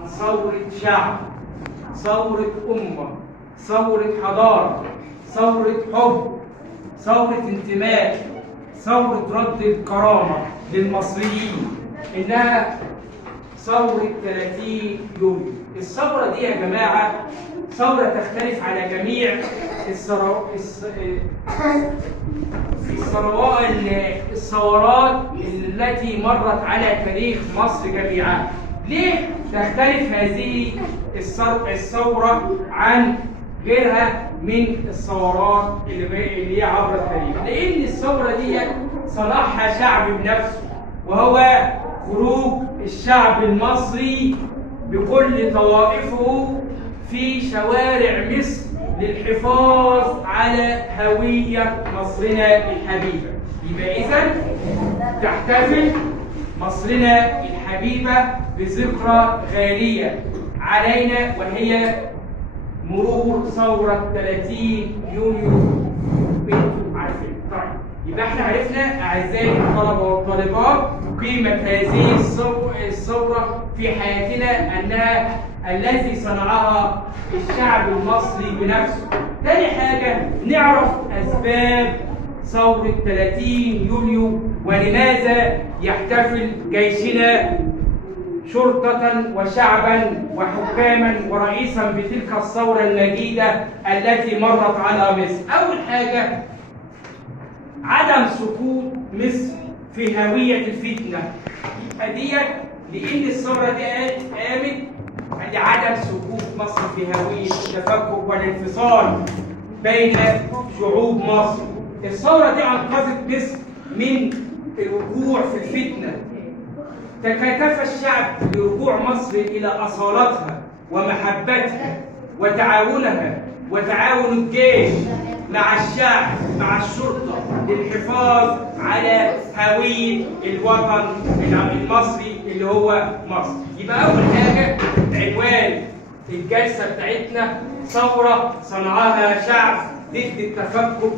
عن ثورة شعب، ثورة أمة، ثورة حضارة، ثورة حب، ثورة انتماء، ثورة رد الكرامة للمصريين، إنها ثورة 30 يوليو. الثورة دي يا جماعة ثورة تختلف على جميع الثورات التي مرت على تاريخ مصر جميعا. ليه تختلف هذه الثورة عن غيرها من الثورات اللي هي عبر التاريخ؟ لأن الثورة دي صنعها شعب بنفسه، وهو خروج الشعب المصري بكل طوائفه في شوارع مصر للحفاظ على هوية مصرنا الحبيبة. يبقى إذن تحتفل مصرنا الحبيبة بذكرى غالية علينا، وهي مرور ثورة 30 يونيو. انتم عارفين. طيب يبقى احنا عرفنا اعزائي الطلبة والطالبات قيمة هذه الثورة في حياتنا، انها التي صنعها الشعب المصري بنفسه. تاني حاجة نعرف اسباب ثورة 30 يوليو ولماذا يحتفل جيشنا شرطة وشعبا وحكاما ورئيسا بتلك الثورة المجيدة التي مرت على مصر. أول حاجة عدم سقوط مصر في هوية الفتنة. يبقى ديت لأن الثورة دي قامت لعدم سقوط مصر في هوية التفكك والانفصال بين شعوب مصر. الثورة دي أنقذت مصر من الوقوع في الفتنة. تكاتف الشعب لرجوع مصر إلى أصالتها ومحبتها وتعاونها، وتعاون الجيش مع الشعب مع الشرطة للحفاظ على هوية الوطن المصري اللي هو مصر. يبقى أول حاجة عنوان الجلسة بتاعتنا ثورة صنعها شعب ضد التفكك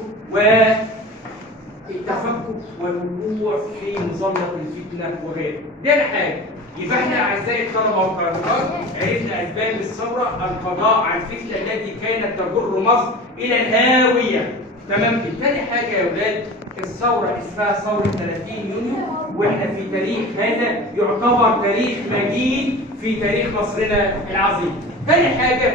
والوقوع في مظلة الفتنة وغيره. دي حاجة. يبقى احنا اعزائي الطلبة والطالبات عرفنا اسباب الثورة، القضاء على الفتنة التي كانت تجر مصر إلى الهاوية. تمام كده. تاني حاجة يا ولاد، الثورة اسمها ثورة 30 يونيو، واحنا في تاريخ هذا يعتبر تاريخ مجيد في تاريخ مصرنا العظيم. تاني حاجة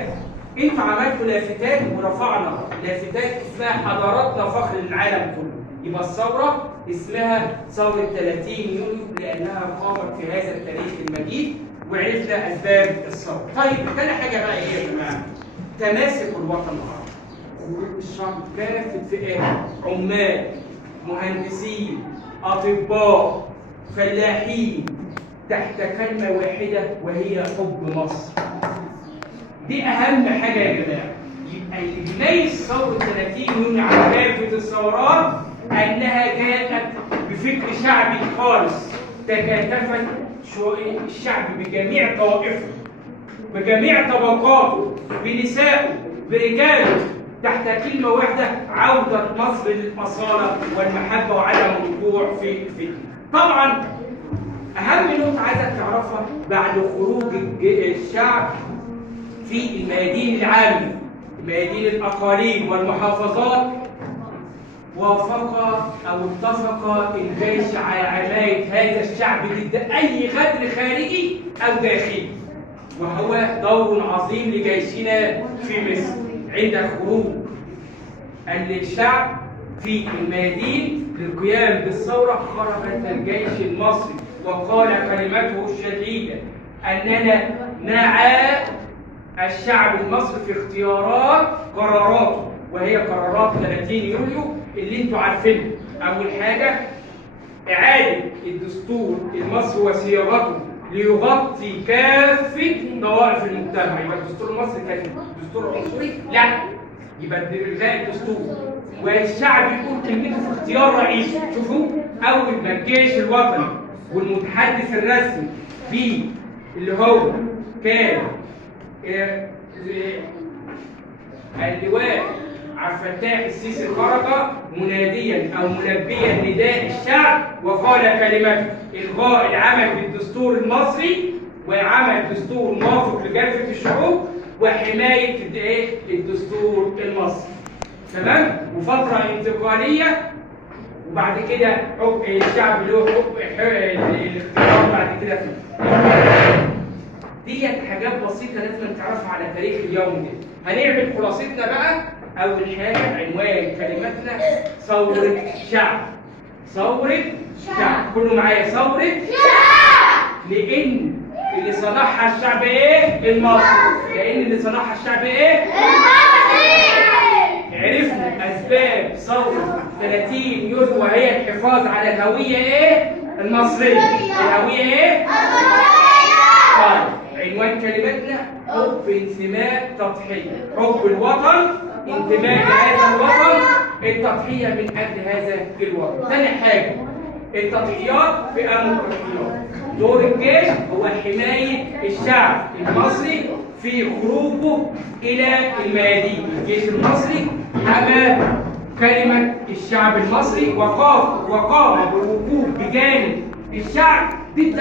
انتوا عملتوا لافتات ورفعنا لافتات اسمها حضاراتنا فخر العالم كله. يبقى الثورة اسمها ثورة 30 يونيو لأنها قامت في هذا التاريخ المجيد، وعرفنا أسباب الثورة. طيب تاني حاجة بقى إيه يا جماعة؟ تماسك الوطن العربي. خروج الشعب كافة فئات، عمال، مهندسين، أطباء، فلاحين، تحت كلمة واحدة وهي حب مصر. دي أهم حاجة يا جماعة. يبقى اللي بيميز ثورة 30 يونيو عن كافة الثورات أنها جاءت بفكر شعبي خالص. تكاتفت الشعب بجميع طوائفه، بجميع طبقاته، بنسائه، برجاله، تحت كلمة واحدة: عودة مصر للأصالة والمحبة وعدم الوقوع في الفتنة. طبعا أهم نقطة عايزك تعرفها بعد خروج الشعب في الميادين العامة، ميادين الأقاليم والمحافظات، وافق أو اتفق الجيش على عماية هذا الشعب ضد أي غدر خارجي أو داخلي، وهو دور عظيم لجيشنا في مصر. عند خروج الشعب في الميادين للقيام بالثورة، خرج الجيش المصري وقال كلمته الشديدة أننا مع الشعب المصري في اختيارات قراراته، وهي قرارات 30 يوليو اللي انتوا عارفينها. أول حاجة إعادة الدستور المصري وصياغته ليغطي كافة طوائف المجتمع. يبقى الدستور المصري كان دستور عنصري؟ لا، يبقى إلغاء الدستور والشعب يقول كلمته في اختيار رئيسه. شوفوا، أول ما الجيش الوطني والمتحدث الرسمي فيه اللي هو كان اللواء عبد الفتاح السيسي خرج مناديا او ملبيا نداء الشعب وقال كلمته: الغاء العمل بالدستور المصري وعمل دستور موافق لكافة الشعوب وحماية الدستور المصري. تمام؟ وفترة انتقالية، وبعد كده حكم الشعب له حكم الاختيار بعد كده فيه. ديت حاجات بسيطة لازم تعرفها على تاريخ اليوم ده. هنعمل خلاصتنا بقى. أول حاجة عنوان كلمتنا ثورة شعب. ثورة شعب. كله معايا ثورة شعب. لأن اللي صنعها الشعب إيه؟ المصري. لأن اللي صنعها الشعب إيه؟ المصري. عرفنا أسباب ثورة 30 يوليو وهي الحفاظ على الهوية إيه؟ المصرية. الهوية إيه؟ المصرية. طيب عنوان كلمتنا حب، انتماء، تضحية. حب الوطن، انتماء لهذا الوطن، التضحية من أجل هذا الوطن. ثاني حاجة التضحيات في أمن التضحيات. دور الجيش هو حماية الشعب المصري في خروجه إلى الميادين. الجيش المصري حمى كلمة الشعب المصري وقام بالوقوف بجانب الشعب ضد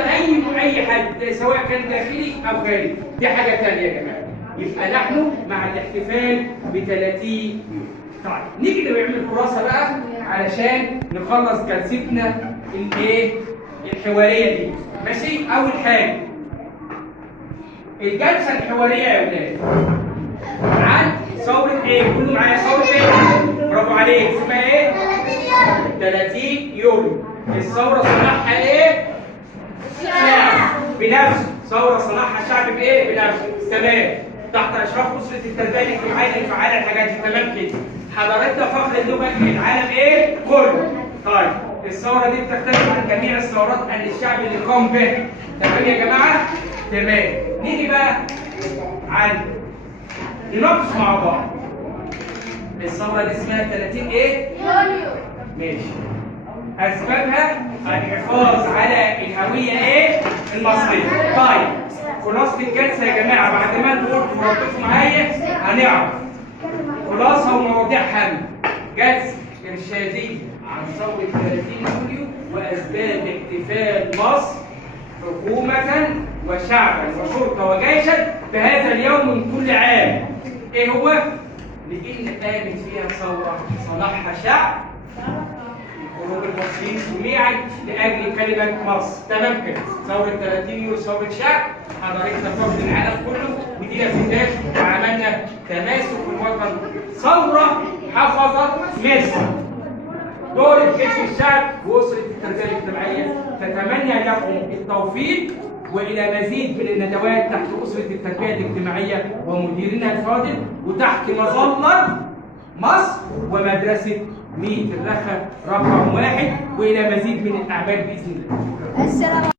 أي حد سواء كان داخلي أو خارجي. دي حاجة تانية يا جماعة. يبقى نحن مع الاحتفال ب 30 يوليو. طيب نيجي نعمل خلاصة بقى علشان نخلص جلستنا الحوارية دي. ماشي؟ أول حاجة الجلسة الحوارية يا ولاد عن ثورة إيه؟ كله معايا ثورة إيه؟ برافو عليك. اسمها إيه؟ 30 يوليو. الثورة صنعها إيه؟ الشعب بنفسه. ثورة صنعها الشعب بإيه؟ بنفسه. تمام. تحت إشراف أسرة التربية الاجتماعية الفعالة. الحاجات دي تمام كده. حضرتنا فخر اللغة العالم إيه؟ كله. طيب الثورة دي بتختلف عن جميع الثورات عن الشعب اللي قام بها. تمام يا جماعة؟ تمام. نيجي بقى نناقش مع بعض. الثورة دي اسمها 30 إيه؟ يوليو. ماشي. أسبابها الحفاظ على الهوية إيه؟ المصرية. طيب خلاصة الجلسة يا جماعة بعد ما انتوا قلتوا وربطوا معايا هنعرف خلاصة ومواضيع هامة. جلسة إرشادية عن ثورة 30 يوليو وأسباب احتفال مصر حكومة وشعبا وشرطة وجيشا بهذا اليوم من كل عام. إيه هو؟ لأن قامت فيها ثورة صنعها شعب خروج المصريين جميعا لاجل كلمه مصر. تمام كده. ثوره 30 يوليو ثوره شعب حضرتنا فخر العالم كله ودينا فتاش وعملنا تماسك في الوطن. ثوره حفظت مصر. دور الجيش الشعب واسره التربيه الاجتماعيه. تتمنى لكم التوفيق والى مزيد من الندوات تحت اسره التربيه الاجتماعيه ومديرنا الفاضل وتحت مظله مصر ومدرسة ميت الرخا رقم 1 وإلى مزيد من الأعمال بإذن الله.